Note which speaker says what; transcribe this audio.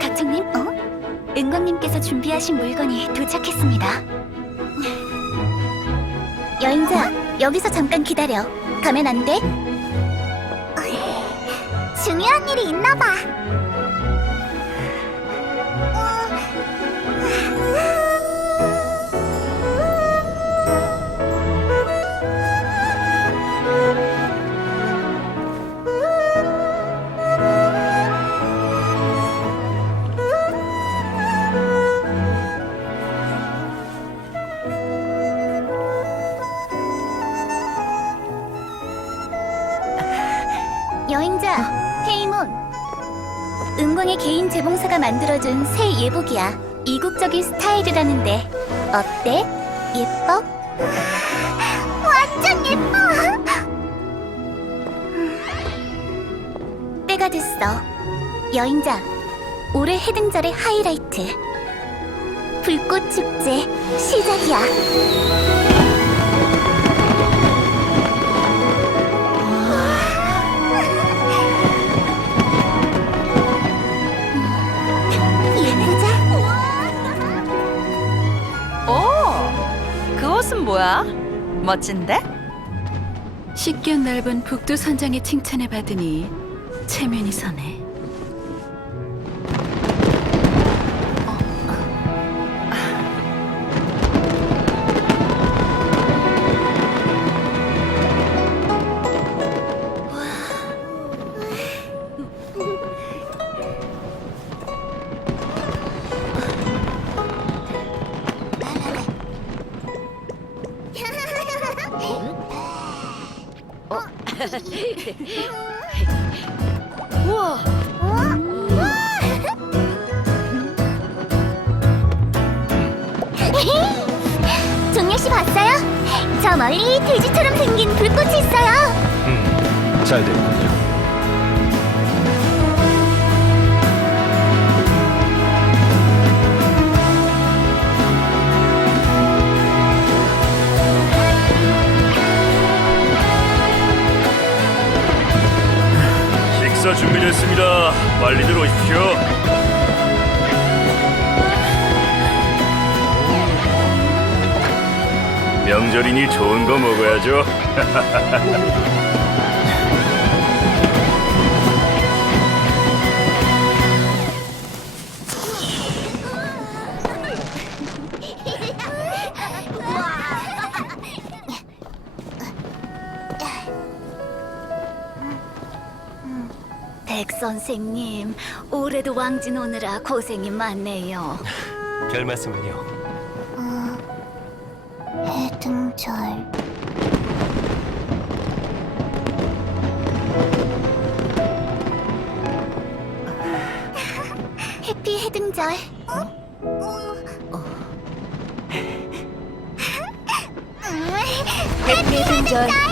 Speaker 1: 각청님?
Speaker 2: 어?
Speaker 1: 은광님께서 준비하신 물건이 도착했습니다.
Speaker 3: 여인자 여기서 잠깐 기다려. 가면 안 돼?
Speaker 4: 중요한 일이 있나 봐.
Speaker 3: 여행자 헤이몬 은광의 개인 재봉사가 만들어준 새 예복이야 이국적인 스타일이라는데 어때? 예뻐?
Speaker 4: 완전 예뻐
Speaker 3: 때가 됐어 여행자 올해 해등절의 하이라이트 불꽃 축제 시작이야
Speaker 5: 멋진데?
Speaker 6: 식견 넓은 북두 선장의 칭찬을 받으니 체면이 서네.
Speaker 4: 우와, 종료 씨 봤어요? 저 멀리 돼지처럼 생긴 불꽃이 있어요.
Speaker 7: 음, 잘 됐군요. 식사 준비됐습니다. 빨리들 오십시오. 명절이니 좋은 거 먹어야죠.
Speaker 8: 백 선생님, 올해도 왕진 오느라 고생이 많네요.
Speaker 7: 별 말씀은요. 어,
Speaker 9: 해등절.
Speaker 10: 해피 해등절.
Speaker 11: 해피 해등절.